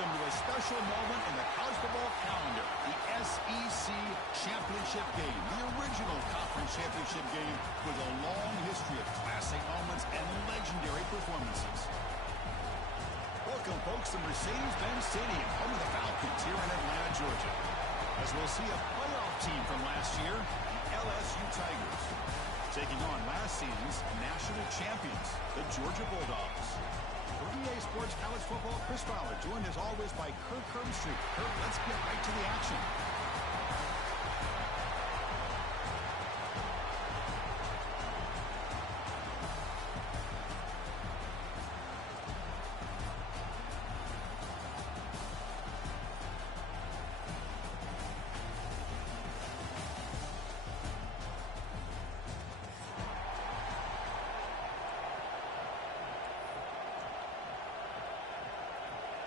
Welcome to a special moment in the college football calendar, the SEC Championship Game, the original conference championship game with a long history of classic moments and legendary performances. Welcome, folks, to Mercedes-Benz Stadium, home of the Falcons here in Atlanta, Georgia. As we'll see a playoff team from last year, the LSU Tigers, taking on last season's national champions, the Georgia Bulldogs. For EA Sports College Football, Chris Fowler, joined as always by Kirk Herbstreit. Kirk, let's get right to the action.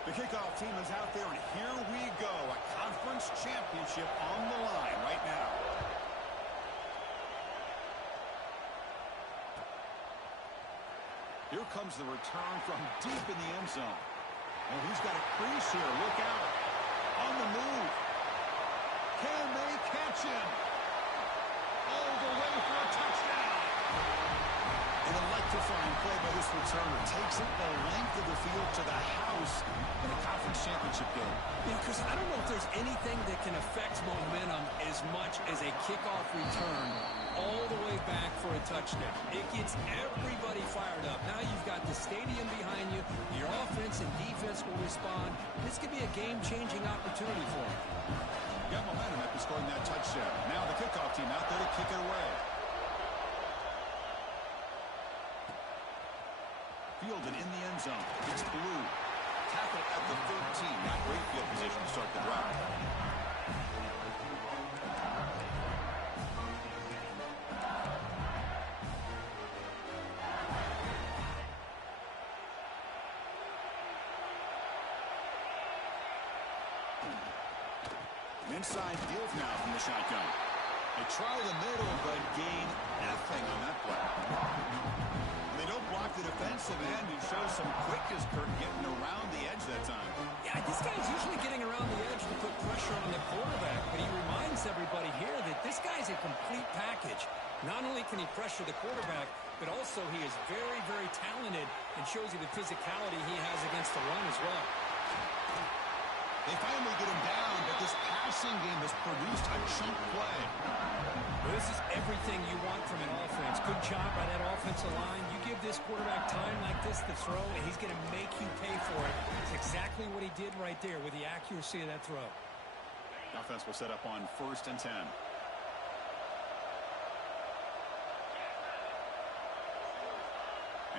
The kickoff team is out there, and here we go. A conference championship on the line right now. Here comes the return from deep in the end zone. Oh, he's got a crease here. Look out. On the move. Can they catch him? All the way for a touchdown. An electrifying play by this returner. Takes it the length of the field to the house in a conference championship game. Yeah, Chris, I don't know if there's anything that can affect momentum as much as a kickoff return all the way back for a touchdown. It gets everybody fired up. Now you've got the stadium behind you. Your offense and defense will respond. This could be a game-changing opportunity for them. Got momentum after scoring that touchdown. Now the kickoff team out there to kick it away. Fielded in the end zone. It's blue. Tackle at the 13. Not great field position to start the drive. Inside field now from the shotgun. They try the middle, but gain nothing on that play. They don't block the defensive end. He shows some quickness, Kirk, getting around the edge that time. Yeah, this guy's usually getting around the edge to put pressure on the quarterback, but he reminds everybody here that this guy's a complete package. Not only can he pressure the quarterback, but also he is very, very talented and shows you the physicality he has against the run as well. They finally get him down, but this passing game has produced a chunk play. Well, this is everything you want from an offense. Good job by that offensive line. You give this quarterback time like this to throw, and he's going to make you pay for it. It's exactly what he did right there with the accuracy of that throw. The offense will set up on 1st and 10.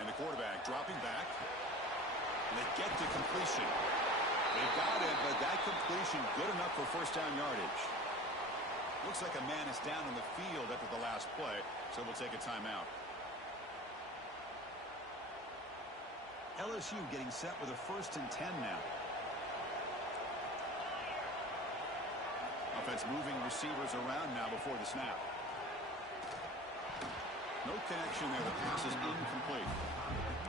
And the quarterback dropping back. And they get to completion. They got it, but that completion good enough for first down yardage. Looks like a man is down on the field after the last play, so we'll take a timeout. LSU getting set with a 1st and 10 now. Offense moving receivers around now before the snap. No connection there. The pass is incomplete.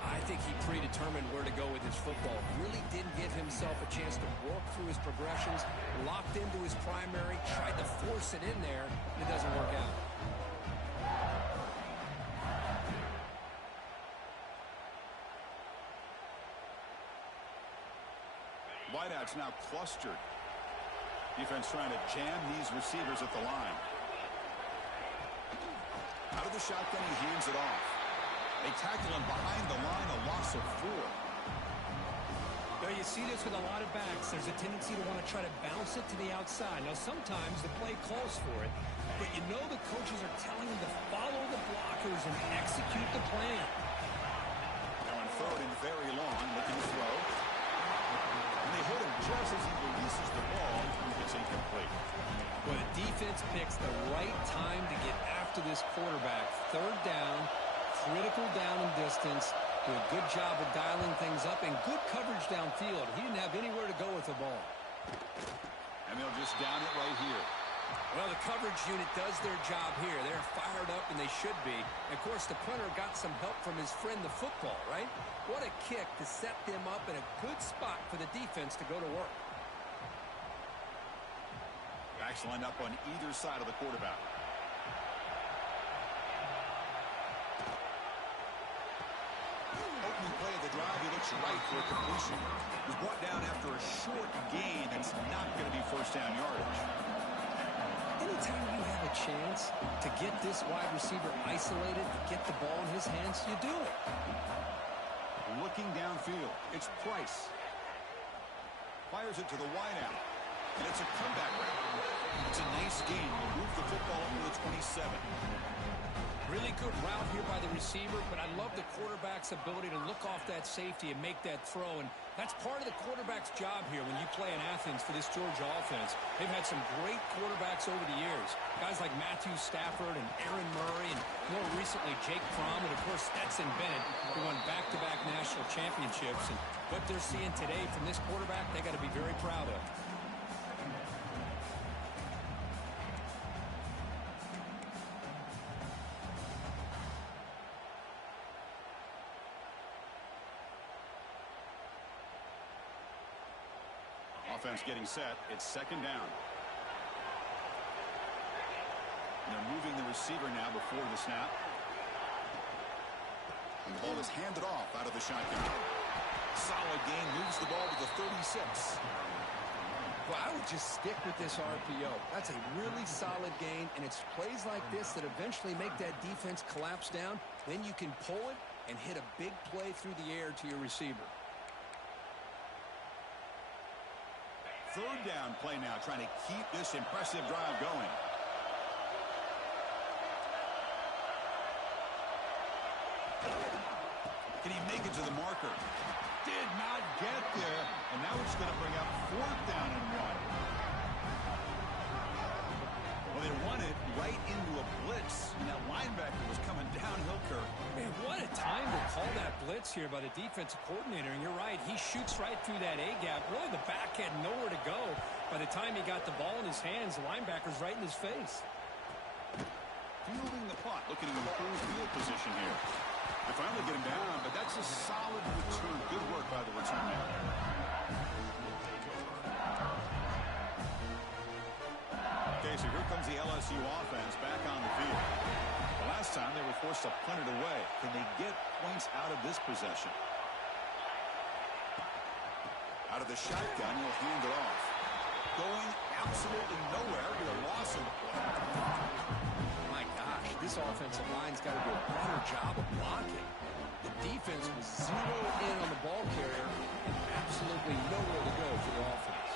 I think he predetermined where to go with his football. Really didn't give himself a chance to work through his progressions, locked into his primary, tried to force it in there, and it doesn't work out. Wideouts now clustered. Defense trying to jam these receivers at the line. Out of the shotgun, he hands it off. They tackle him behind the line, a loss of 4. Now you see this with a lot of backs. There's a tendency to want to try to bounce it to the outside. Now sometimes the play calls for it, but you know the coaches are telling him to follow the blockers and execute the plan. Now on 3rd and very long, looking to throw. And they hit him just as he releases the ball. It's incomplete. Well, the defense picks the right time to get after this quarterback. 3rd down, critical down and distance. Do a good job of dialing things up and good coverage downfield. He didn't have anywhere to go with the ball. And they'll just down it right here. Well, the coverage unit does their job here. They're fired up, and they should be. And of course, the punter got some help from his friend, the football, right? What a kick to set them up in a good spot for the defense to go to work. Backs lined up on either side of the quarterback. Opening play of the drive, he looks right for a completion. He was brought down after a short gain. That's not going to be first down yardage. Anytime you have a chance to get this wide receiver isolated and get the ball in his hands, you do it. Looking downfield, it's Price. Fires it to the wideout, and it's a comeback route. It's a nice gain. We'll move the football up to the 27. Really good route here by the receiver, but I love the quarterback's ability to look off that safety and make that throw, and that's part of the quarterback's job here when you play in Athens for this Georgia offense. They've had some great quarterbacks over the years, guys like Matthew Stafford and Aaron Murray, and more recently Jake Fromm, and of course Stetson Bennett, who won back-to-back national championships. And what they're seeing today from this quarterback, they got to be very proud of. Offense getting set. It's second down. And they're moving the receiver now before the snap. And the ball is handed off out of the shotgun. Solid gain, moves the ball to the 36. Well, I would just stick with this RPO. That's a really solid gain, and it's plays like this that eventually make that defense collapse down. Then you can pull it and hit a big play through the air to your receiver. Third down play now, trying to keep this impressive drive going. Can he make it to the marker? Did not get there, and now it's going to bring up fourth down and 1. Well, they run it right into a blitz, and that linebacker was coming downhill curve. Man, what a time to call that blitz here by the defensive coordinator. And you're right, he shoots right through that A-gap. Really, the back had nowhere to go. By the time he got the ball in his hands, the linebacker's right in his face. Fielding the punt, looking to improve field position here. They finally get him down, but that's a solid return. Good work by the return man. Okay, so here comes the LSU offense back on the field. The last time they were forced to punt it away. Can they get points out of this possession? Out of the shotgun, he'll hand it off. Going absolutely nowhere with a loss of the play. My gosh, this offensive line's got to do a better job of blocking. The defense was zeroed in on the ball carrier and absolutely nowhere to go for the offense.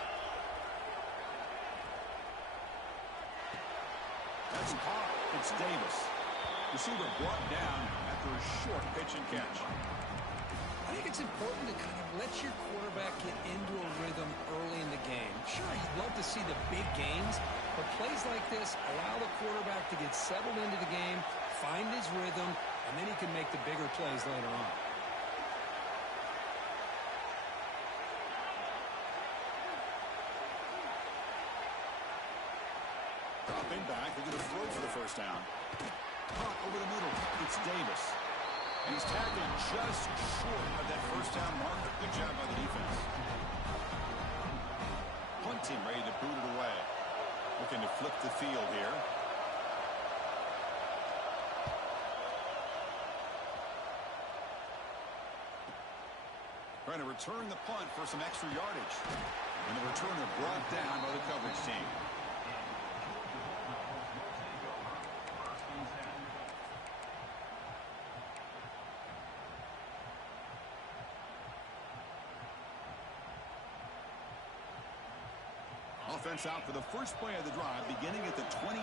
That's caught. It's Davis. Receiver brought down after a short pitch and catch. I think it's important to kind of let your quarterback get into a rhythm early in the game. Sure, you'd love to see the big gains, but plays like this allow the quarterback to get settled into the game, find his rhythm, and then he can make the bigger plays later on. Dropping back, they're going to throw for the first down. Punt over the middle. It's Davis. And he's tackled just short of that first down marker. Good job by the defense. Punt team ready to boot it away. Looking to flip the field here. Trying to return the punt for some extra yardage. And the returner brought down by the coverage team. Offense out for the first play of the drive, beginning at the 22.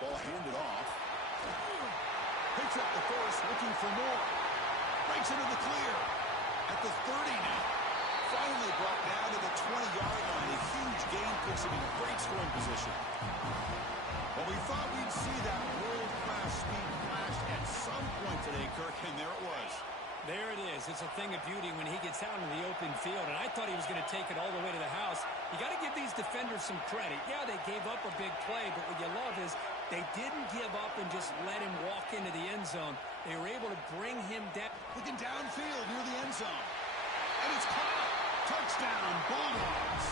Ball handed off. Picks up the first, looking for more. Breaks into the clear. At the 30 now. Finally brought down to the 20-yard line. A huge gain puts him in great scoring position. Well, we thought we'd see that world-class speed flashed at some point today, Kirk, and there it was. There it is. It's a thing of beauty when he gets out in the open field, and I thought he was going to take it all the way to the house. You got to give these defenders some credit. Yeah, they gave up a big play, but what you love is they didn't give up and just let him walk into the end zone. They were able to bring him down. Looking downfield near the end zone. And it's caught. Touchdown, Bulldogs.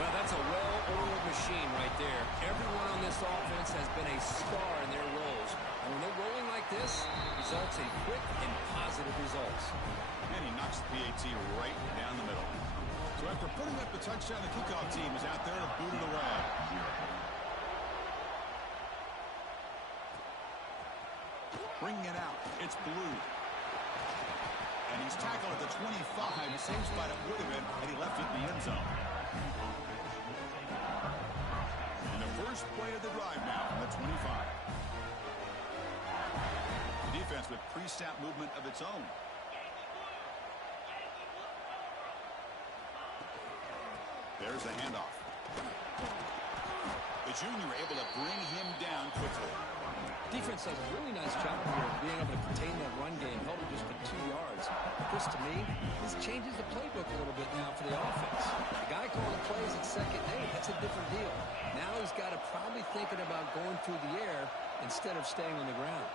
Well, that's a well-oiled machine right there. Everyone on this offense has been a star in their roles. And when they're rolling like this, results in quick and positive results. And he knocks the PAT right down the middle. So after putting up the touchdown, the kickoff team is out there to boot it away. Bringing it out. It's Blue. And he's tackled at the 25, the same spot it would have been had he left it in the end zone. And the first play of the drive now from the 25. The defense with pre-snap movement of its own. There's the handoff. The junior able to bring him down quickly. Defense does a really nice job here of being able to contain that run game, held it just to 2 yards. Chris, to me, this changes the playbook a little bit now for the offense. The guy calling plays at second and 8, that's a different deal. Now he's got to probably thinking about going through the air instead of staying on the ground.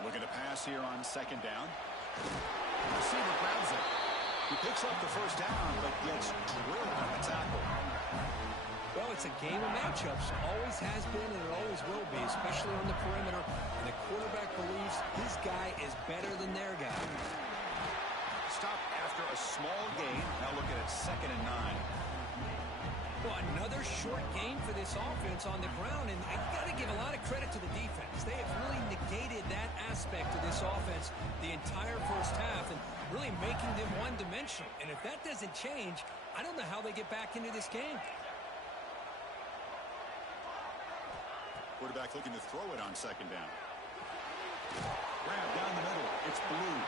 Looking to pass here on second down. The receiver grabs it. He picks up the first down, but gets drilled on the tackle. Well, it's a game of matchups. Always has been and it always will be, especially on the perimeter. And the quarterback believes his guy is better than their guy. Stop after a small gain. Now looking at 2nd and 9. Well, another short game for this offense on the ground, and I got to give a lot of credit to the defense. They have really negated that aspect of this offense the entire first half and really making them one-dimensional. And if that doesn't change, I don't know how they get back into this game. Quarterback looking to throw it on second down. Grab down the middle. It's Blue.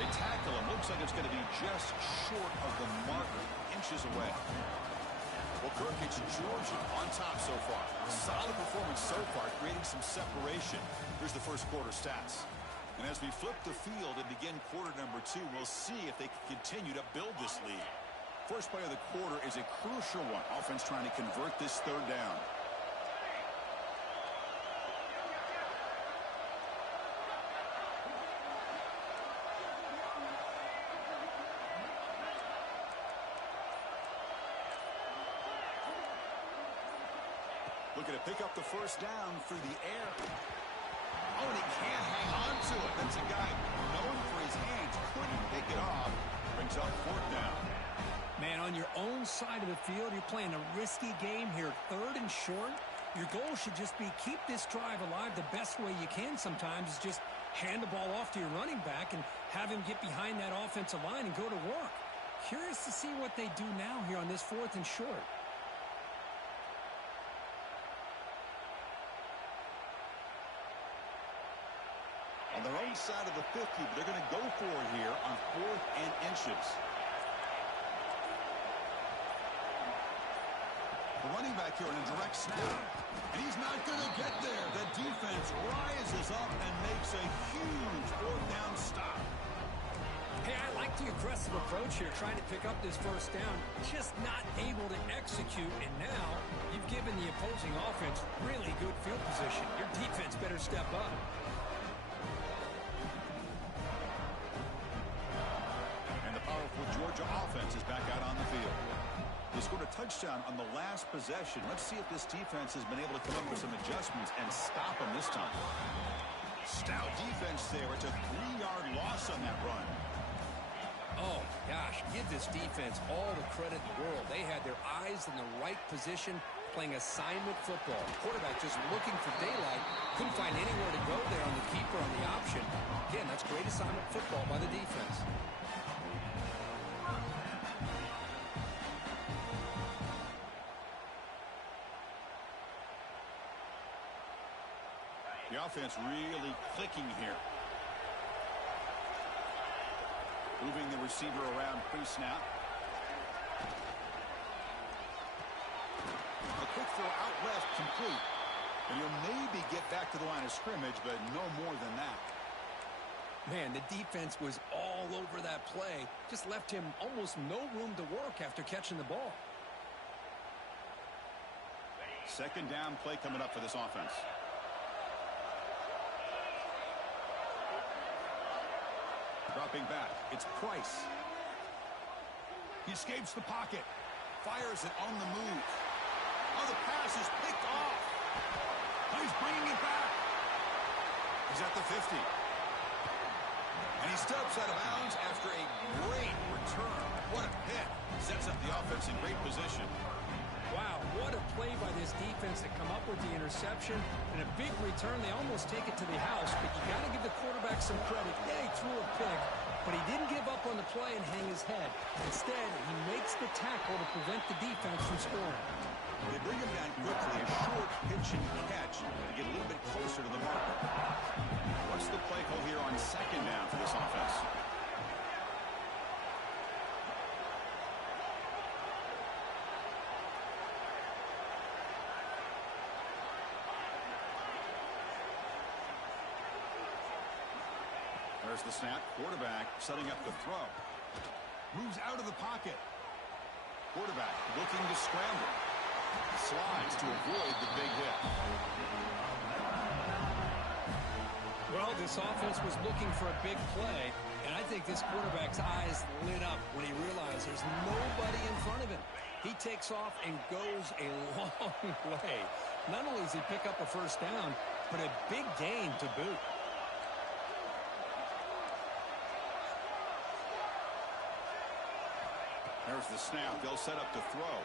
They tackle him. Looks like it's going to be just short of the marker, inches away. Well, Kirk, it's Georgia on top so far. Solid performance so far, creating some separation. Here's the first quarter stats. And as we flip the field and begin quarter number 2, we'll see if they can continue to build this lead. First play of the quarter is a crucial one. Offense trying to convert this third down. Looking to pick up the first down through the air. Oh, and he can't hang on to it. That's a guy known for his hands. Couldn't pick it off. Brings up 4th down. Man, on your own side of the field, you're playing a risky game here. 3rd and short. Your goal should just be keep this drive alive the best way you can sometimes is just hand the ball off to your running back and have him get behind that offensive line and go to work. Curious to see what they do now here on this 4th and short. On their own side of the 50, but they're going to go for it here on 4th and inches. The running back here in a direct snap. And he's not going to get there. The defense rises up and makes a huge 4th down stop. Hey, I like the aggressive approach here, trying to pick up this first down. Just not able to execute, and now you've given the opposing offense really good field position. Your defense better step up. Georgia offense is back out on the field. They scored a touchdown on the last possession. Let's see if this defense has been able to come up with some adjustments and stop them this time. Stout defense there. It's a 3-yard loss on that run. Oh, gosh, give this defense all the credit in the world. They had their eyes in the right position, playing assignment football. The quarterback just looking for daylight. Couldn't find anywhere to go there on the keeper on the option. Again, that's great assignment football by the defense. The offense really clicking here. Moving the receiver around pre-snap. A quick throw out left, complete. And he'll maybe get back to the line of scrimmage, but no more than that. Man, the defense was all over that play. Just left him almost no room to work after catching the ball. Second down play coming up for this offense. Dropping back, it's Price. He escapes the pocket. Fires it on the move. Oh, the pass is picked off. Oh, he's bringing it back. He's at the 50. And he steps out of bounds after a great return. What a hit. Sets up the offense in great position. Wow, what a play by this defense to come up with the interception. And a big return. They almost take it to the house, but you got to give the quarterback some credit. Yeah, he threw a pick, but he didn't give up on the play and hang his head. Instead, he makes the tackle to prevent the defense from scoring. They bring him down quickly, a short pitch and catch to get a little bit closer to the marker. What's the play call here on second down for this offense? There's the snap. Quarterback setting up the throw. Moves out of the pocket. Quarterback looking to scramble. Slides to avoid the big hit. Well, this offense was looking for a big play, and I think this quarterback's eyes lit up when he realized there's nobody in front of him. He takes off and goes a long way. Not only does he pick up a first down, but a big gain to boot. There's the snap. They'll set up the throw.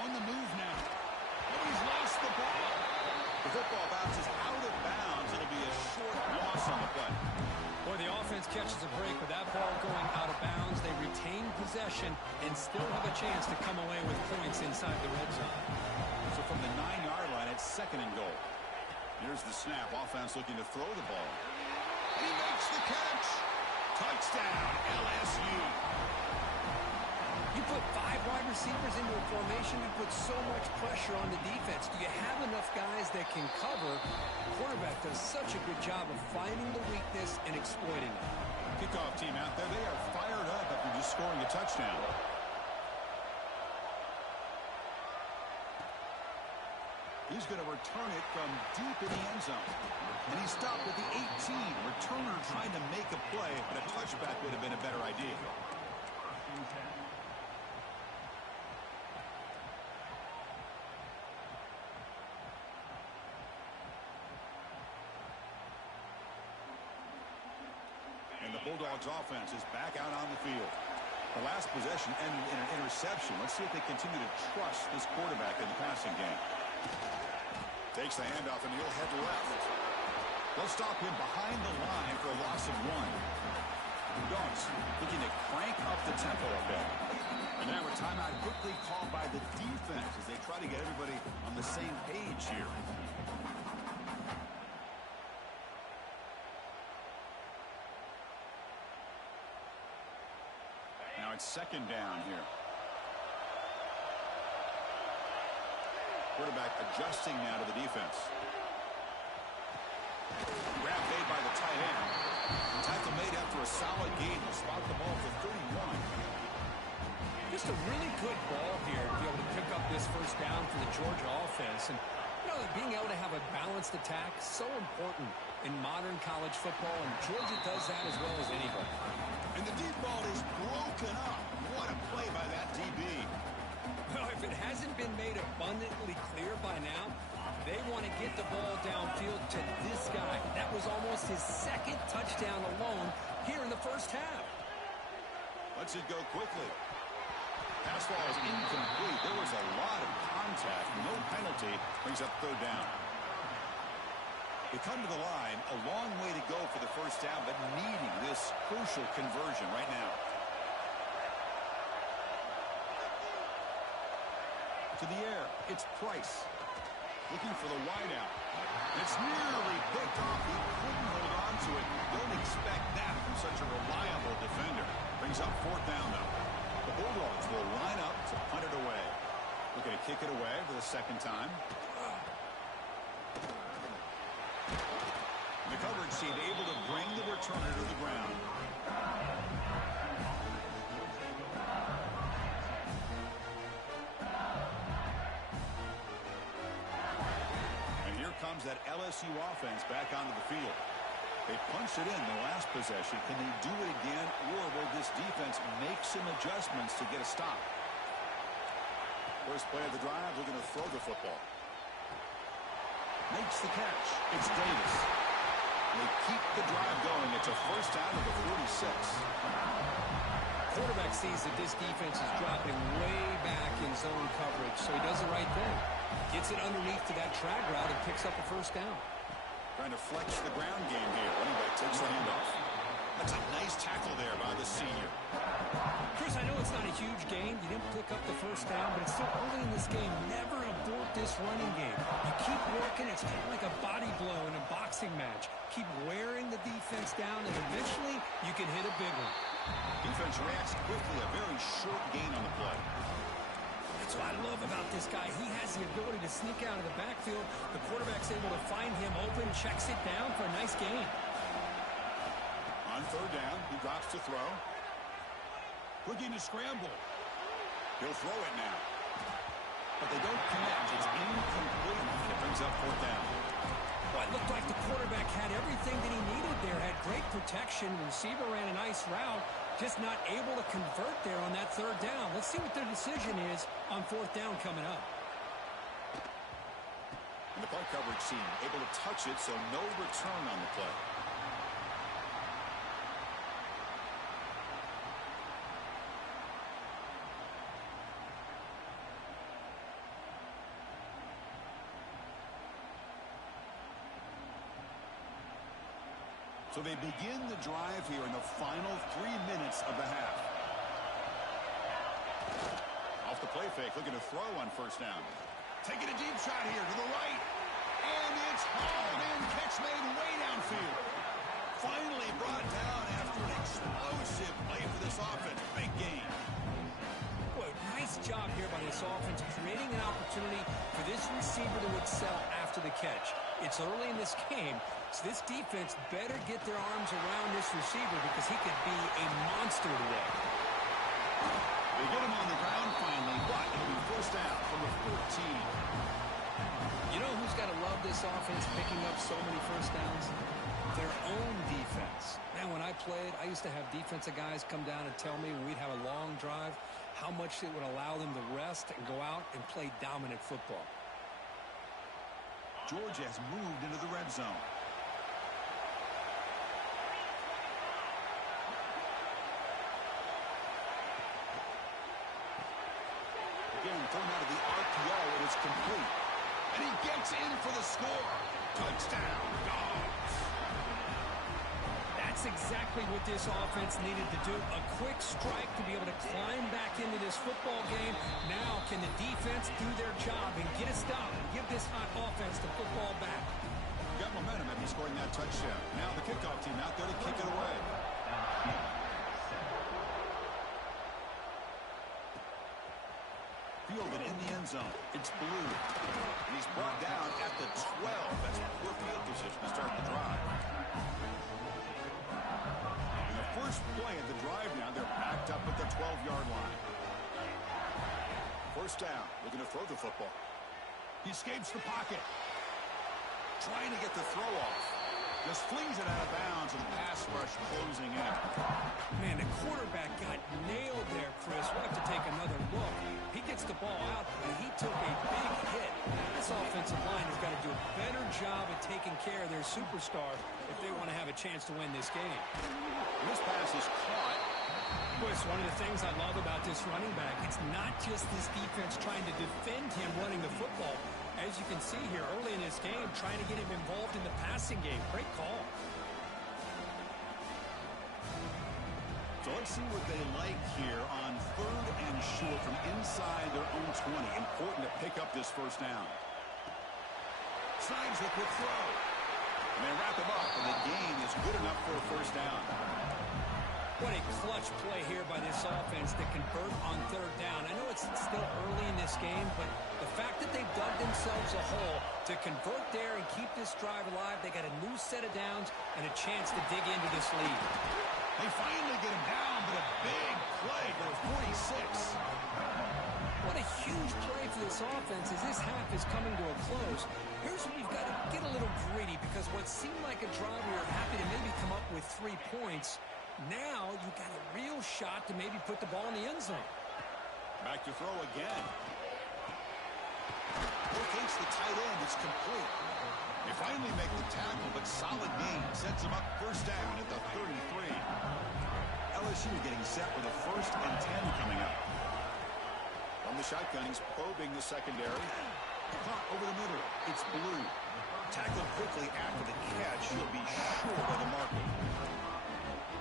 On the move now. Oh, he's lost the ball. The football bounces out of bounds. It'll be a short loss on the play. Boy, the offense catches a break with that ball going out of bounds. They retain possession and still have a chance to come away with points inside the red zone. So from the 9-yard line, it's second and goal. Here's the snap. Offense looking to throw the ball. And he makes the catch. Touchdown, LSU. You put 5 wide receivers into a formation, you put so much pressure on the defense. Do you have enough guys that can cover? The quarterback does such a good job of finding the weakness and exploiting it. Kickoff team out there, they are fired up after just scoring a touchdown. He's going to return it from deep in the end zone. And he stopped at the 18. Returner trying to make a play, but a touchback would have been a better idea. And the Bulldogs offense is back out on the field. The last possession ended in an interception. Let's see if they continue to trust this quarterback in the passing game. Takes the handoff and he'll head left. They'll stop him behind the line for a loss of 1. Dogs looking to crank up the tempo a bit. And now a timeout quickly called by the defense as they try to get everybody on the same page here. Now it's second down here. Quarterback adjusting now to the defense. Grab made by the tight end. And tackle made after a solid gain. Will spot the ball for 31. Just a really good ball here to be able to pick up this first down for the Georgia offense. And, you know, being able to have a balanced attack is so important in modern college football, and Georgia does that as well as anybody. And the deep ball is broken up. What a play by that DB. Well, if it hasn't been made abundantly clear by now, they want to get the ball downfield to this guy. That was almost his second touchdown alone here in the first half. Lets it go quickly. Pass ball is incomplete. There was a lot of contact. No penalty. Brings up third down. They come to the line. A long way to go for the first down, but needing this crucial conversion right now. To the air. It's Price. Looking for the wideout. It's nearly picked off. He couldn't hold on to it. Don't expect that from such a reliable defender. Brings up fourth down, though. The Bulldogs will line up to punt it away. Looking to kick it away for the second time. The coverage team able to bring the returner to the ground. And here comes that LSU offense back onto the field. They punched it in the last possession. Can they do it again, or will this defense make some adjustments to get a stop? First play of the drive, we're going to throw the football. Makes the catch. It's Davis. They keep the drive going. It's a first down at the 46. Quarterback sees that this defense is dropping way back in zone coverage, so he does the right thing. Gets it underneath to that drag route and picks up a first down. Trying to flex the ground game here. Running back takes the handoff. That's a nice tackle there by the senior. Chris, I know it's not a huge gain. You didn't pick up the first down, but it's still early in this game. Never abort this running game. You keep working. It's kind of like a body blow in a boxing match. Keep wearing the defense down, and eventually you can hit a big one. Defense reacts quickly. A very short gain on the play. That's what I love about this guy. He has the ability to sneak out of the backfield. The quarterback's able to find him open, checks it down for a nice gain. On third down, he drops to throw. Looking to scramble. He'll throw it now. But they don't connect. It's incomplete. And it brings up fourth down. Well, it looked like the quarterback had everything that he needed there. Had great protection. Receiver ran a nice route. Just not able to convert there on that third down. Let's see what their decision is on fourth down coming up. And the punt coverage team able to touch it, so no return on the play. So they begin the drive here in the final 3 minutes of the half. Off the play fake, looking to throw on first down. Taking a deep shot here to the right. And it's hauled in. Catch made way downfield. Finally brought down after an explosive play for this offense. Big game. Boy, nice job here by this offense, creating an opportunity for this receiver to excel after the catch. It's early in this game, so this defense better get their arms around this receiver because he could be a monster today. They get him on the ground finally, but it'll be first down from the 14. You know who's got to love this offense picking up so many first downs? Their own defense. Man, when I played, I used to have defensive guys come down and tell me when we'd have a long drive how much it would allow them to rest and go out and play dominant football. Georgia has moved into the red zone. Again, thrown out of the RPO, it is complete. And he gets in for the score. Touchdown, Dogs. That's exactly what this offense needed to do. A quick strike to be able to climb back into this football game. Now can the defense do their job and get a stop and give this hot offense the football back? Got momentum after scoring that touchdown. Now the kickoff team out there to kick it away. Fielded in the end zone. It's Blue. And he's brought down at the 12. That's poor field position to start the drive. And the first play of the drive now, they're backed up at the 12-yard line. First down. Looking to throw the football. He escapes the pocket. Trying to get the throw off. Just flings it out of bounds and pass rush closing in. Man, the quarterback got nailed there, Chris. We'll have to take another look. He gets the ball out, but he took a big hit. This offensive line has got to do a better job at taking care of their superstar if they want to have a chance to win this game. This pass is caught. Chris, one of the things I love about this running back, it's not just this defense trying to defend him running the football. As you can see here early in this game, trying to get him involved in the passing game. Great call. So let's see what they like here on third and short from inside their own 20. Important to pick up this first down. Signs a quick throw. And they wrap him up, and the gain is good enough for a first down. What a clutch play here by this offense to convert on third down. I know it's still early in this game, but the fact that they've dug themselves a hole to To convert there and keep this drive alive, they got a new set of downs and a chance to dig into this lead. They finally get him down, but a big play for a 46. What a huge play for this offense as this half is coming to a close. Here's where you've got to get a little greedy because what seemed like a drive we were happy to maybe come up with 3 points, now you've got a real shot to maybe put the ball in the end zone. Back to throw again. Rotates the tight end. It's complete. They finally make the tackle, but solid gain sets them up first down at the 33. LSU getting set with a 1st and 10 coming up. From the shotgun, he's probing the secondary. Caught over the middle. It's Blue. Tackled quickly after the catch. He'll be short of the marker.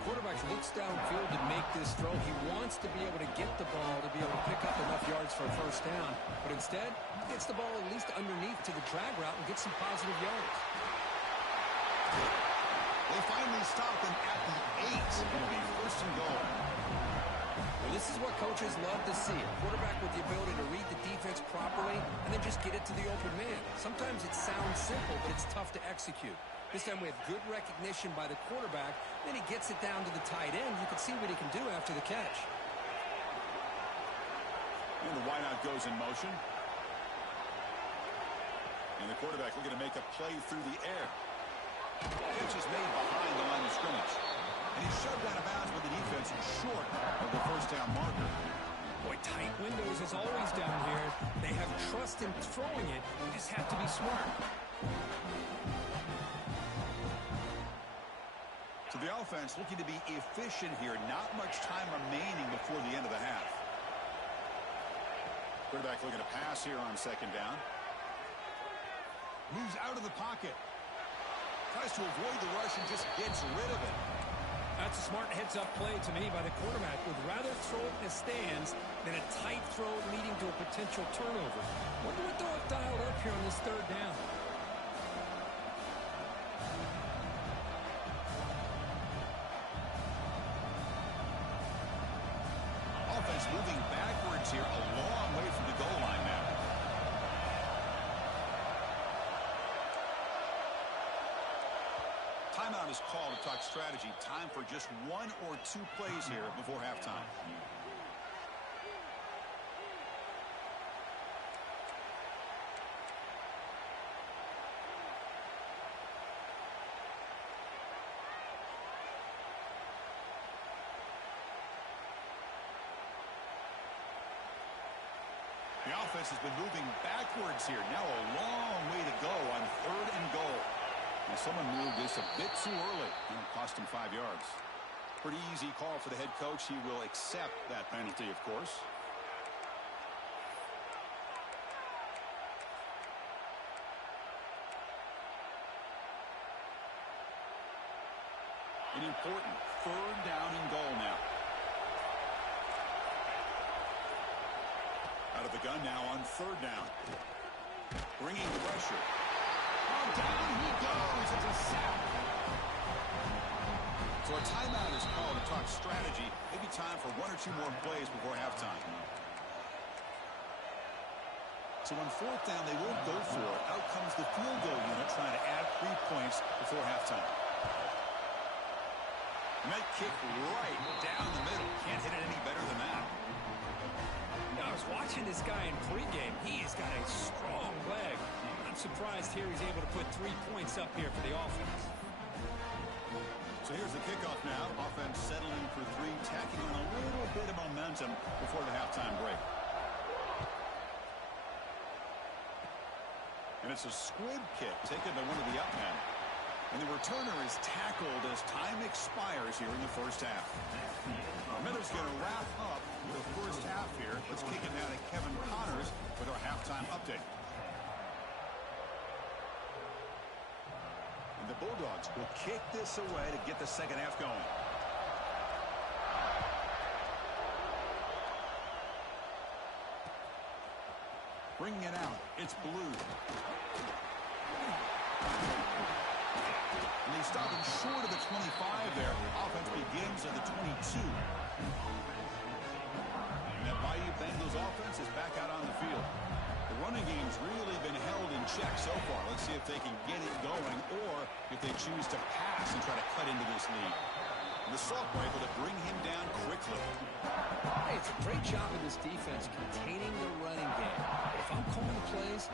Quarterback looks downfield to make this throw. He wants to be able to get the ball to be able to pick up enough yards for a first down. But instead, he gets the ball at least underneath to the drag route and gets some positive yards. They finally stop him at the 8. It'll be 1st and goal. Well, this is what coaches love to see. A quarterback with the ability to read the defense properly and then just get it to the open man. Sometimes it sounds simple, but it's tough to execute. This time we have good recognition by the quarterback. Then he gets it down to the tight end. You can see what he can do after the catch. And the wideout goes in motion. And the quarterback looking to make a play through the air. Catch is made behind the line of scrimmage. And he's shoved out of bounds with the defense short of the first down marker. Boy, tight windows as always down here. They have trust in throwing it. You just have to be smart. So the offense looking to be efficient here. Not much time remaining before the end of the half. Quarterback looking to pass here on 2nd down. Moves out of the pocket. Tries to avoid the rush and just gets rid of it. That's a smart heads-up play to me by the quarterback. Would rather throw it in the stands than a tight throw leading to a potential turnover. Wonder what they'll have dialed up here on this 3rd down. Offense moving backwards here, a long way from the goal line now. Timeout is called to talk strategy. Time for just 1 or 2 plays here before halftime. The offense has been moving backwards here. Now a long way to go on 3rd and goal. And someone moved this a bit too early. And it cost him 5 yards. Pretty easy call for the head coach. He will accept that penalty, of course. An important 3rd down and goal now. Out of the gun now on 3rd down. Bringing pressure. Oh, down he goes. It's a sack. So a timeout is called to talk strategy. Maybe time for 1 or 2 more plays before halftime. So on 4th down, they won't go for it. Out comes the field goal unit trying to add 3 points before halftime. Net kick right down the middle. Can't hit it any better than that. I was watching this guy in pregame. He's got a strong leg. I'm surprised here he's able to put 3 points up here for the offense. So here's the kickoff now. Offense settling for 3, tacking on a little bit of momentum before the halftime break. And it's a squib kick taken by one of the up men. And the returner is tackled as time expires here in the first half. Miller's going to wrap up the first half here. Let's kick it now to Kevin Connors with our halftime update. And the Bulldogs will kick this away to get the second half going. Bringing it out. It's Blue. And they stop him short of the 25 there. Offense begins at the 22. And that Bayou Bengals offense is back out on the field. The running game's really been held in check so far. Let's see if they can get it going or if they choose to pass and try to cut into this lead. And the Salk were able to bring him down quickly. Hey, it's a great job in this defense containing the running game. But if I'm calling the plays,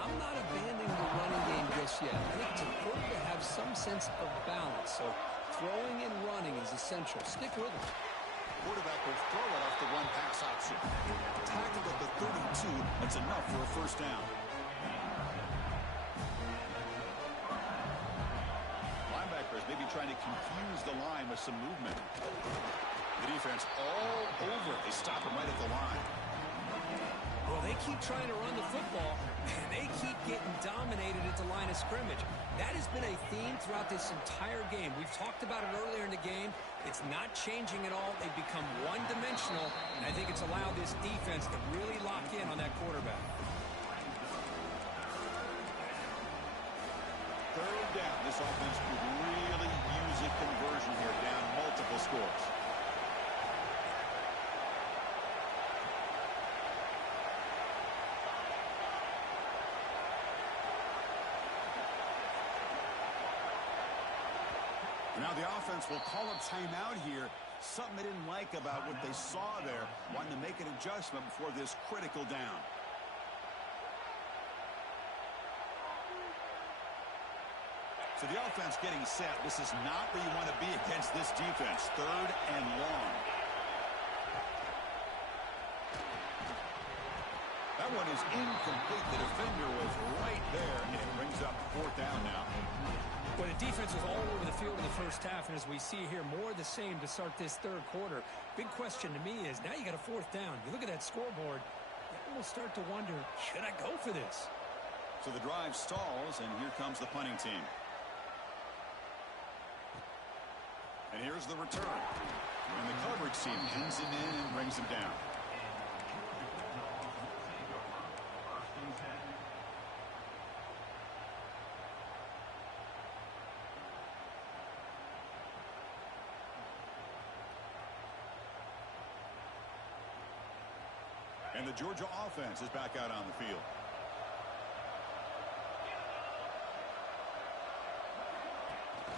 I'm not abandoning the running game just yet. I think it's important to have some sense of balance. So throwing and running is essential. Stick with it. Quarterback will throw it off the run-pass option. Tackled at the 32. That's enough for a first down. Linebackers maybe trying to confuse the line with some movement. The defense all over it. They stop him right at the line. Well, they keep trying to run the football, and they keep getting dominated at the line of scrimmage. That has been a theme throughout this entire game. We've talked about it earlier in the game. It's not changing at all. They've become one-dimensional, and I think it's allowed this defense to really lock in on that quarterback. Third down. This offense could really use a conversion here, down multiple scores. Now the offense will call a timeout here. Something they didn't like about what they saw there. Wanting to make an adjustment before this critical down. So the offense getting set. This is not where you want to be against this defense. Third and long. That one is incomplete. The defender was right there, and it brings up fourth down now. Well, the defense was all over the field in the first half, and as we see here, more of the same to start this third quarter. Big question to me is, now you got a fourth down. You look at that scoreboard, you almost start to wonder, should I go for this? So the drive stalls, and here comes the punting team. And here's the return. And the coverage team pins him in and brings him down. And the Georgia offense is back out on the field.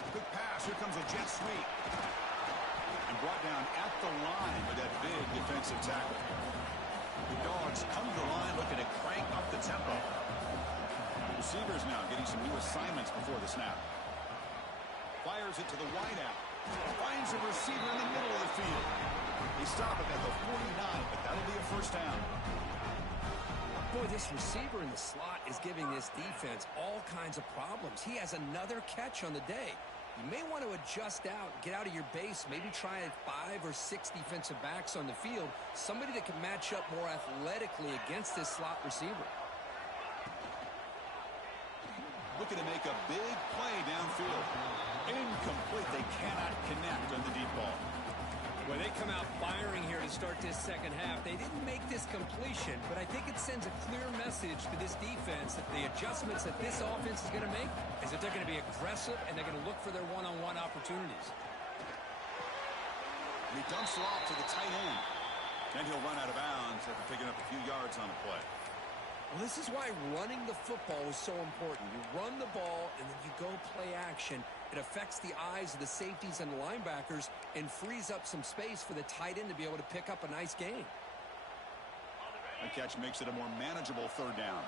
Quick pass. Here comes a jet sweep. And brought down at the line with that big defensive tackle. The Dogs come to the line looking to crank up the tempo. Receivers now getting some new assignments before the snap. Fires it to the wideout. Finds a receiver in the middle of the field. They stop it at the 49, but that'll be a first down. Boy, this receiver in the slot is giving this defense all kinds of problems. He has another catch on the day. You may want to adjust out, get out of your base, maybe try 5 or 6 defensive backs on the field, somebody that can match up more athletically against this slot receiver. Looking to make a big play downfield. Incomplete. They cannot connect on the deep ball. Well, they come out firing here to start this second half. They didn't make this completion, but I think it sends a clear message to this defense that the adjustments that this offense is going to make is that they're going to be aggressive and they're going to look for their one-on-one opportunities. And he dumps it off to the tight end. Then he'll run out of bounds after picking up a few yards on the play. Well, this is why running the football is so important. You run the ball, and then you go play action. It affects the eyes of the safeties and the linebackers and frees up some space for the tight end to be able to pick up a nice gain. The catch makes it a more manageable third down.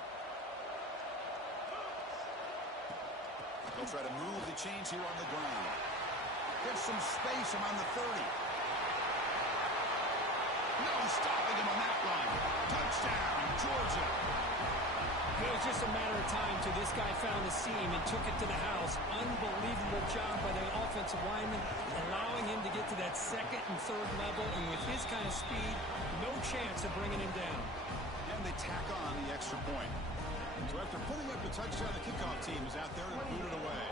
They'll try to move the chains here on the ground. Get some space around the 30. No stopping him on that run. Touchdown, Georgia. It was just a matter of time till this guy found the seam and took it to the house. Unbelievable job by the offensive lineman, allowing him to get to that second and third level. And with his kind of speed, no chance of bringing him down. And they tack on the extra point. So after putting up the touchdown, the kickoff team is out there to boot it away.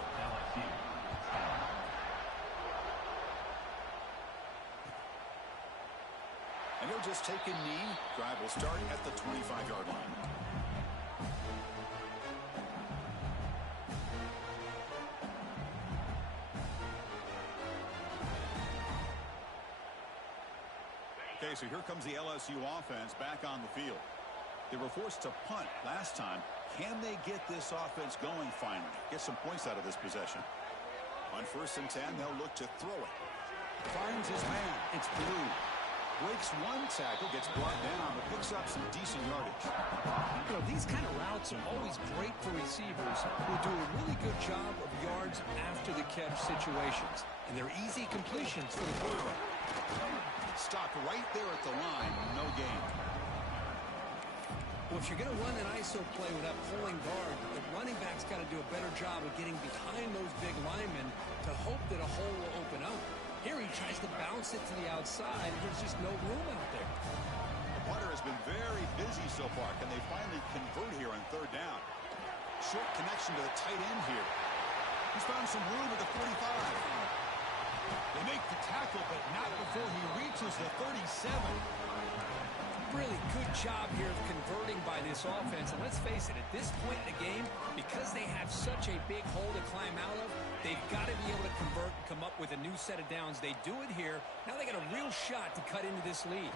And he'll just take a knee. Drive will start at the 25-yard line. Okay, so here comes the LSU offense back on the field. They were forced to punt last time. Can they get this offense going finally? Get some points out of this possession. On 1st and 10, they'll look to throw it. Finds his man. It's Blue. Breaks one tackle, gets brought down, but picks up some decent yardage. You know, these kind of routes are always great for receivers who do a really good job of yards after the catch situations. And they're easy completions for the quarterback. Stopped right there at the line. No gain. Well, if you're going to run an ISO play with that pulling guard, the running back's got to do a better job of getting behind those big linemen to hope that a hole will open up. Here he tries to bounce it to the outside, and there's just no room out there. The punter has been very busy so far. Can they finally convert here on 3rd down? Short connection to the tight end here. He's found some room at the 45. They make the tackle, but not before he reaches the 37. Really good job here of converting by this offense. And let's face it, at this point in the game, because they have such a big hole to climb out of, they've got to be able to convert and come up with a new set of downs. They do it here. Now they got a real shot to cut into this lead.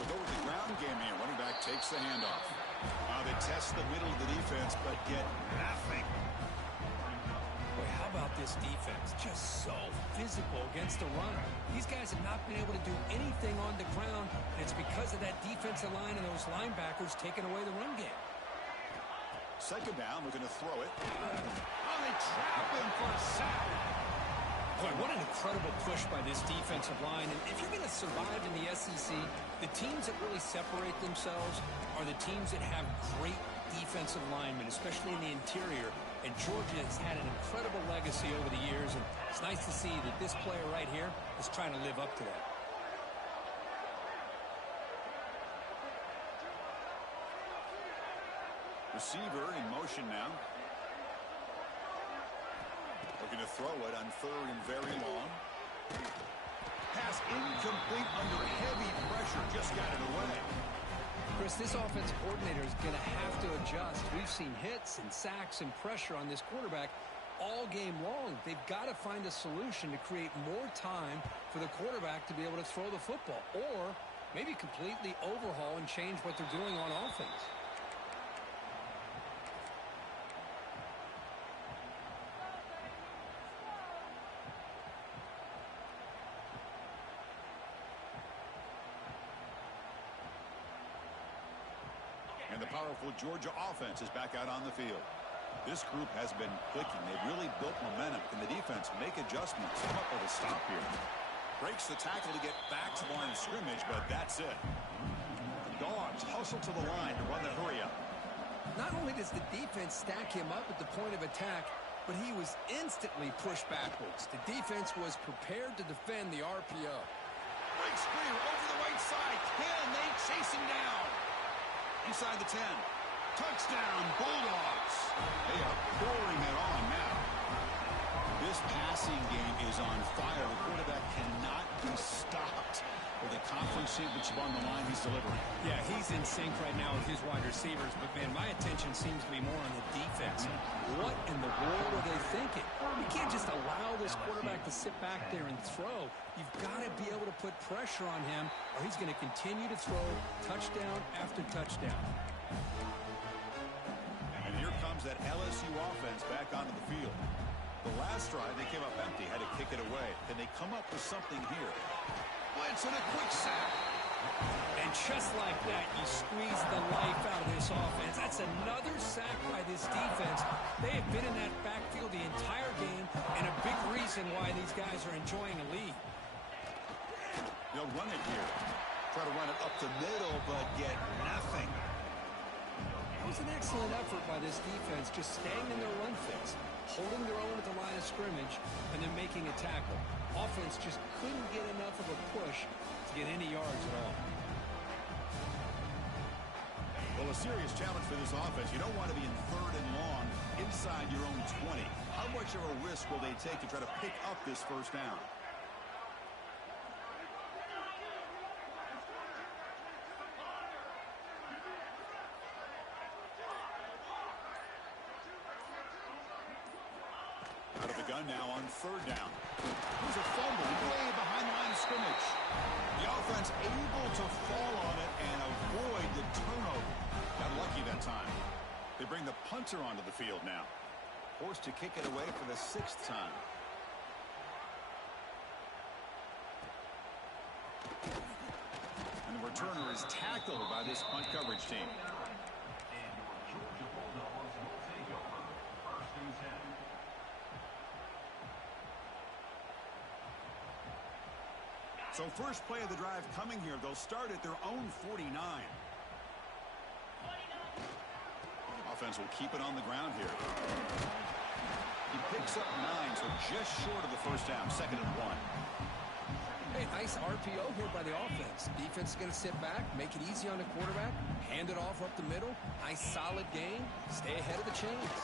We'll go with the ground game here. Running back takes the handoff. They test the middle of the defense, but get nothing. Boy, how about this defense? Just so physical against the run. These guys have not been able to do anything on the ground, and it's because of that defensive line and those linebackers taking away the run game. 2nd down, looking to throw it. They trap him for a sack. Boy, what an incredible push by this defensive line. And if you're going to survive in the SEC, the teams that really separate themselves are the teams that have great defensive linemen, especially in the interior. And Georgia has had an incredible legacy over the years, and it's nice to see that this player right here is trying to live up to that. Receiver in motion now. Looking to throw it on 3rd and very long. Pass incomplete under heavy pressure. Just got it away. Chris, this offensive coordinator is going to have to adjust. We've seen hits and sacks and pressure on this quarterback all game long. They've got to find a solution to create more time for the quarterback to be able to throw the football, or maybe completely overhaul and change what they're doing on offense. And the powerful Georgia offense is back out on the field. This group has been clicking. They've really built momentum. Can the defense make adjustments? Come up with a stop here. Breaks the tackle to get back to the line of scrimmage, but that's it. The Dogs hustle to the line to run the hurry up. Not only does the defense stack him up at the point of attack, but he was instantly pushed backwards. The defense was prepared to defend the RPO. Big screen over the right side. Can they chase him down? Inside the 10. Touchdown, Bulldogs. They are pouring it on now. This passing game is on fire. The quarterback cannot be stopped. With the conference championship on the line, he's delivering. Yeah, he's in sync right now with his wide receivers, but, man, my attention seems to be more on the defense. What in the world are they thinking? You can't just allow this quarterback to sit back there and throw. You've got to be able to put pressure on him, or he's going to continue to throw touchdown after touchdown. And here comes that LSU offense back onto the field. The last drive, they came up empty, had to kick it away. Can they come up with something here? Blitz and a quick sack. And just like that, you squeeze the life out of this offense. That's another sack by this defense. They have been in that backfield the entire game, and a big reason why these guys are enjoying a lead. They'll run it here. Try to run it up the middle, but get nothing. That was an excellent effort by this defense, just staying in their run fix, holding their own at the line of scrimmage, and then making a tackle. Offense just couldn't get enough of a push to get any yards at all. Well, a serious challenge for this offense. You don't want to be in 3rd and long inside your own 20. How much of a risk will they take to try to pick up this 1st down? Out of the gun now on 3rd down. There's a fumble way behind the line of scrimmage. The offense able to fall on it and avoid the turnover. Got lucky that time. They bring the punter onto the field now. Forced to kick it away for the 6th time. And the returner is tackled by this punt coverage team. So first play of the drive coming here. They'll start at their own 49. Offense will keep it on the ground here. He picks up 9, so just short of the first down. 2nd and 1. Hey, nice RPO here by the offense. Defense is going to sit back, make it easy on the quarterback, hand it off up the middle. Nice solid game. Stay ahead of the chains.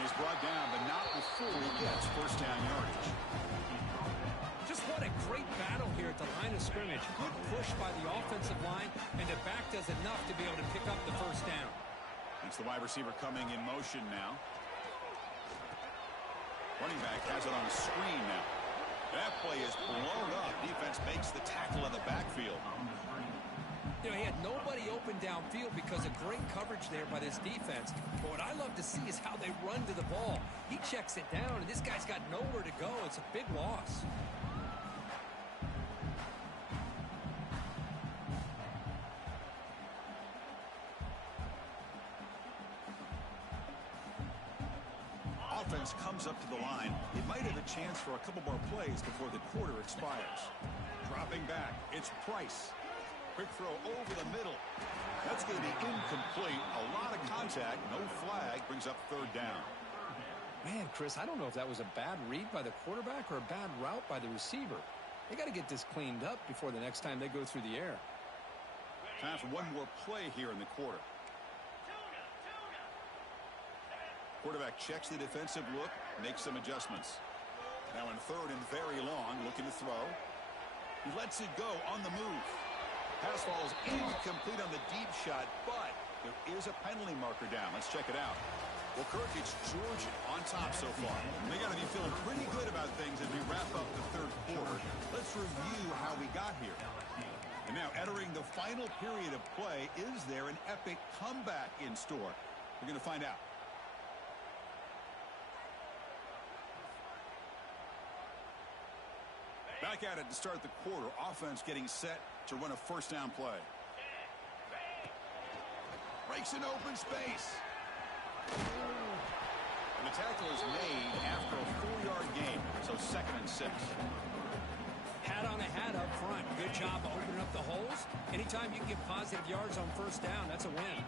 He's brought down, but not before he gets first down yardage. Just what a great battle here at the line of scrimmage. Good push by the offensive line, and the back does enough to be able to pick up the first down. It's the wide receiver coming in motion now. Running back has it on a screen now. That play is blown up. Defense makes the tackle in the backfield. You know, he had nobody open downfield because of great coverage there by this defense. But what I love to see is how they run to the ball. He checks it down, and this guy's got nowhere to go. It's a big loss. Offense comes up to the line. It might have a chance for a couple more plays before the quarter expires. Dropping back, it's Price. Quick throw over the middle. That's going to be incomplete. A lot of contact, no flag, brings up 3rd down. Man, Chris, I don't know if that was a bad read by the quarterback or a bad route by the receiver. They got to get this cleaned up before the next time they go through the air. Time for one more play here in the quarter. Quarterback checks the defensive look, makes some adjustments. Now in 3rd and very long, looking to throw. He lets it go on the move. Pass falls incomplete on the deep shot, but there is a penalty marker down. Let's check it out. Well, Kirk, it's Georgia on top so far. They got to be feeling pretty good about things as we wrap up the 3rd quarter. Let's review how we got here. And now entering the final period of play, is there an epic comeback in store? We're going to find out. Back at it to start the quarter. Offense getting set to run a first down play. Breaks an open space. And the tackle is made after a 4-yard gain. So 2nd and 6. Hat on a hat up front. Good job of opening up the holes. Anytime you can get positive yards on first down, that's a win.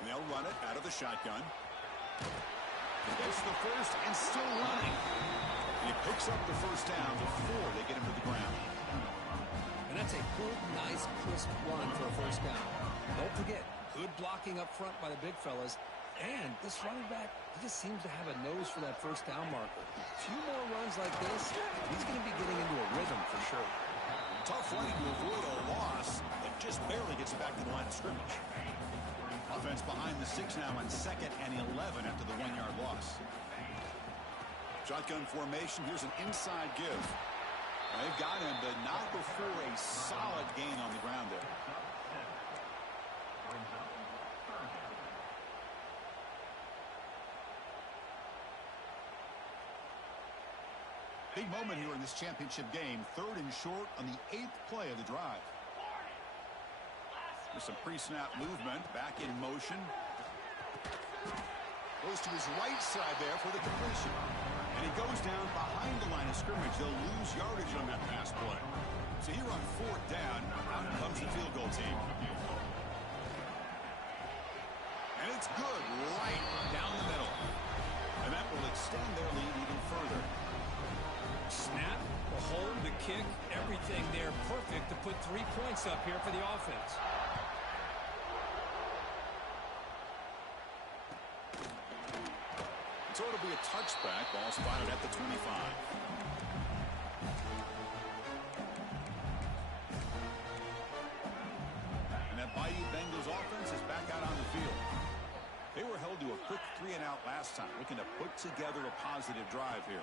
And they'll run it out of the shotgun. Gets the first and still running. He picks up the first down before they get him to the ground. And that's a good, nice, crisp run for a first down. Don't forget, good blocking up front by the big fellas. And this running back, he just seems to have a nose for that first down marker. A few more runs like this, he's going to be getting into a rhythm for sure. Tough running to avoid a loss that just barely gets back to the line of scrimmage. Offense behind the 6 now on 2nd and 11 after the 1-yard loss. Shotgun formation. Here's an inside give. They've got him, but not before a solid gain on the ground there. Big moment here in this championship game. 3rd and short on the 8th play of the drive. There's some pre-snap movement. Back in motion. Goes to his right side there for the completion. And he goes down behind the line of scrimmage. They'll lose yardage on that pass play. So here on 4th down, out comes the field goal team. And it's good right down the middle. And that will extend their lead even further. Snap, the hold, the kick, everything there perfect to put 3 points up here for the offense. So it'll be a touchback. Ball spotted at the 25. And that Bayou Bengals offense is back out on the field. They were held to a quick 3-and-out last time, looking to put together a positive drive here.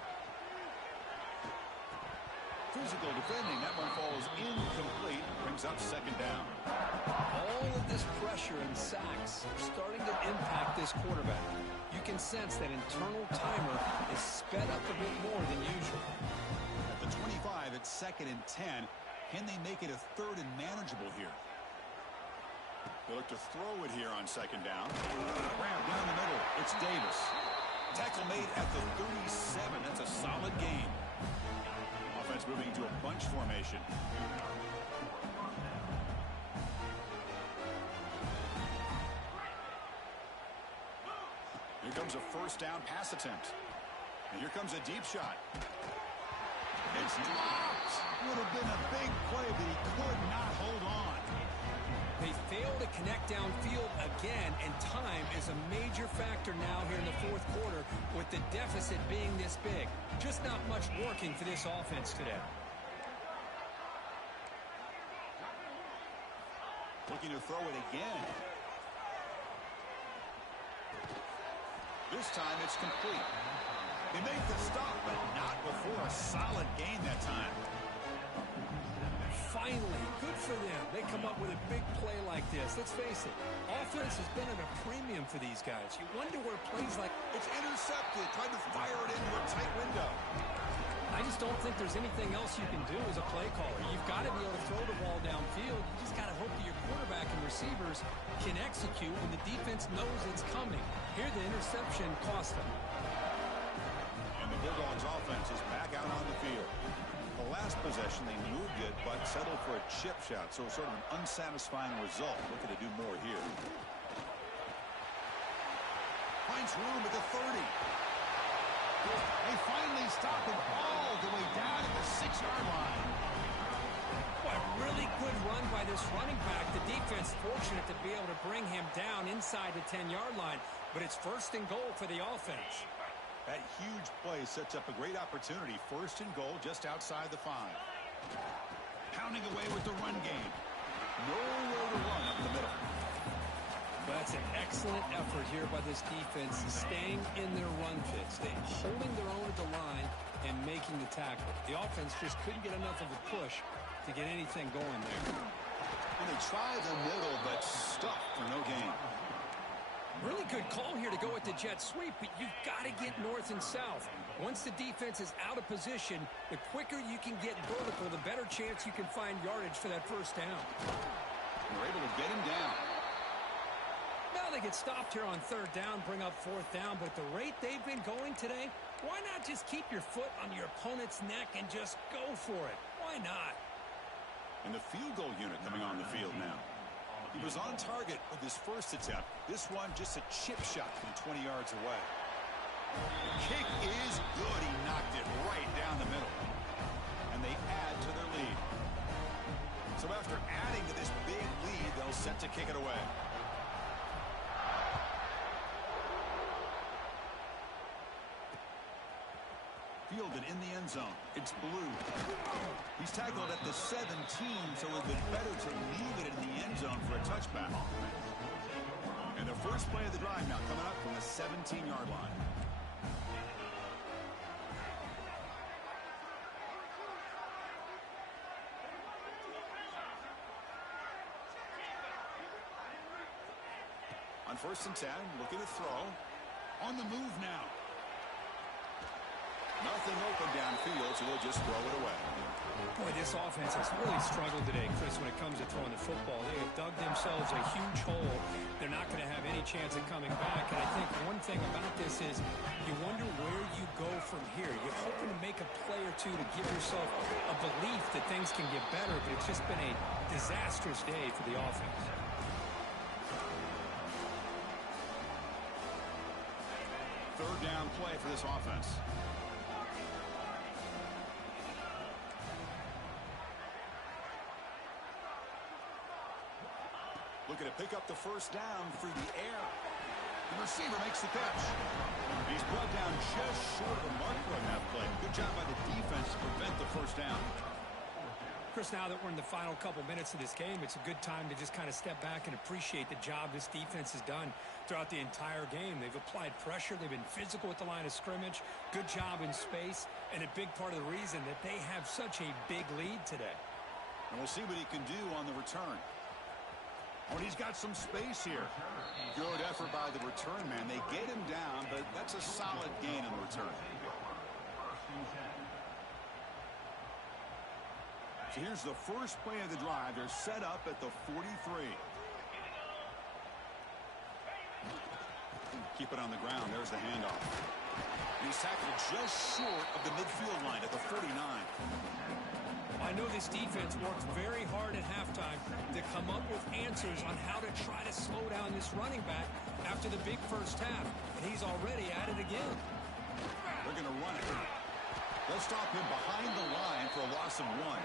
Physical defending. That one falls incomplete. Brings up second down. All of this pressure and sacks are starting to impact this quarterback. You can sense that internal timer is sped up a bit more than usual. At the 25, it's 2nd and 10. Can they make it a 3rd and manageable here? They look to throw it here on 2nd down. Ram down the middle. It's Davis. Tackle made at the 37. That's a solid gain. Offense moving to a bunch formation. Here comes a 1st down pass attempt. And here comes a deep shot. It's dropped. Would have been a big play, but he could not hold on. They fail to connect downfield again, and time is a major factor now here in the 4th quarter with the deficit being this big. Just not much working for this offense today. Looking to throw it again. This time it's complete. They make the stop, but not before a solid gain that time. Finally, good for them. They come up with a big play like this. Let's face it, offense has been at a premium for these guys. You wonder where plays like... It's intercepted. Tried to fire it into a tight window. I just don't think there's anything else you can do as a play caller. You've got to be able to throw the ball downfield. You just got to hope that your quarterback and receivers can execute when the defense knows it's coming. Here, the interception cost them. And the Bulldogs offense is back out on the field. The last possession, they moved it, but settled for a chip shot, so sort of an unsatisfying result. Looking to do more here. Finds room at the 30. They finally stop him all the way down at the 6-yard line. What a really good run by this running back. The defense fortunate to be able to bring him down inside the 10-yard line, but it's 1st and goal for the offense. That huge play sets up a great opportunity. 1st and goal just outside the 5. Pounding away with the run game. Nowhere to run up the middle. That's an excellent effort here by this defense, staying in their run fits. They're holding their own at the line and making the tackle. The offense just couldn't get enough of a push to get anything going there. And they try the middle, but stuck for no gain. Really good call here to go with the jet sweep, but you've got to get north and south. Once the defense is out of position, the quicker you can get vertical, the better chance you can find yardage for that 1st down. They're able to get him down. Now they get stopped here on 3rd down, bring up 4th down, but at the rate they've been going today, why not just keep your foot on your opponent's neck and just go for it? Why not? And the field goal unit coming on the field now. He was on target with his 1st attempt. This one just a chip shot from 20 yards away. The kick is good. He knocked it right down the middle. And they add to their lead. So after adding to this big lead, they'll set to kick it away. Fielded in the end zone. It's Blue. He's tackled at the 17, so it would be better to leave it in the end zone for a touchback. And the first play of the drive now coming up from the 17-yard line. On 1st and 10, looking to throw. On the move now. Nothing open downfield, so they'll just throw it away. Boy, this offense has really struggled today, Chris, when it comes to throwing the football. They have dug themselves a huge hole. They're not going to have any chance of coming back. And I think one thing about this is you wonder where you go from here. You're hoping to make a play or two to give yourself a belief that things can get better, but it's just been a disastrous day for the offense. Third down play for this offense. Looking to pick up the 1st down through the air. The receiver makes the catch. He's brought down just short of the marker on that play. Good job by the defense to prevent the 1st down. Chris, now that we're in the final couple minutes of this game, it's a good time to just kind of step back and appreciate the job this defense has done throughout the entire game. They've applied pressure. They've been physical at the line of scrimmage. Good job in space. And a big part of the reason that they have such a big lead today. And we'll see what he can do on the return. Oh, and he's got some space here. Good effort by the return man. They get him down, but that's a solid gain on the return. So here's the first play of the drive. They're set up at the 43. Keep it on the ground. There's the handoff. He's tackled just short of the midfield line at the 49. I know this defense worked very hard at halftime to come up with answers on how to try to slow down this running back after the big first half. And he's already at it again. They're going to run it. They'll stop him behind the line for a loss of 1.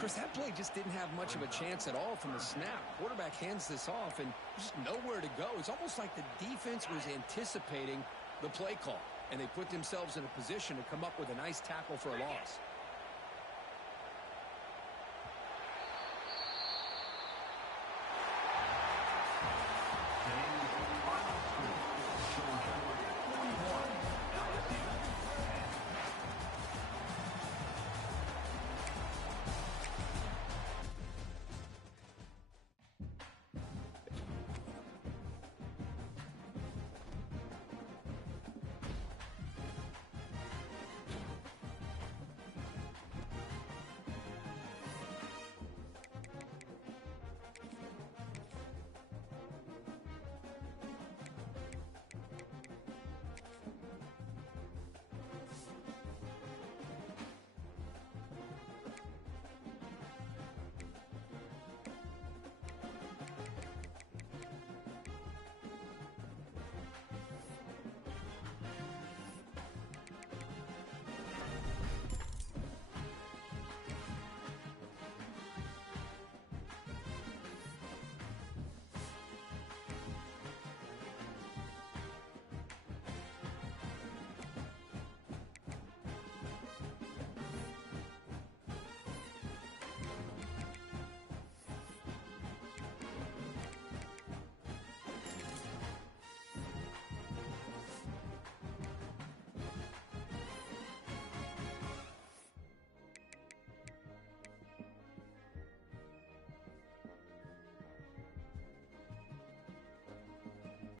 Chris, that play just didn't have much of a chance at all from the snap. Quarterback hands this off and just nowhere to go. It's almost like the defense was anticipating the play call, and they put themselves in a position to come up with a nice tackle for a loss.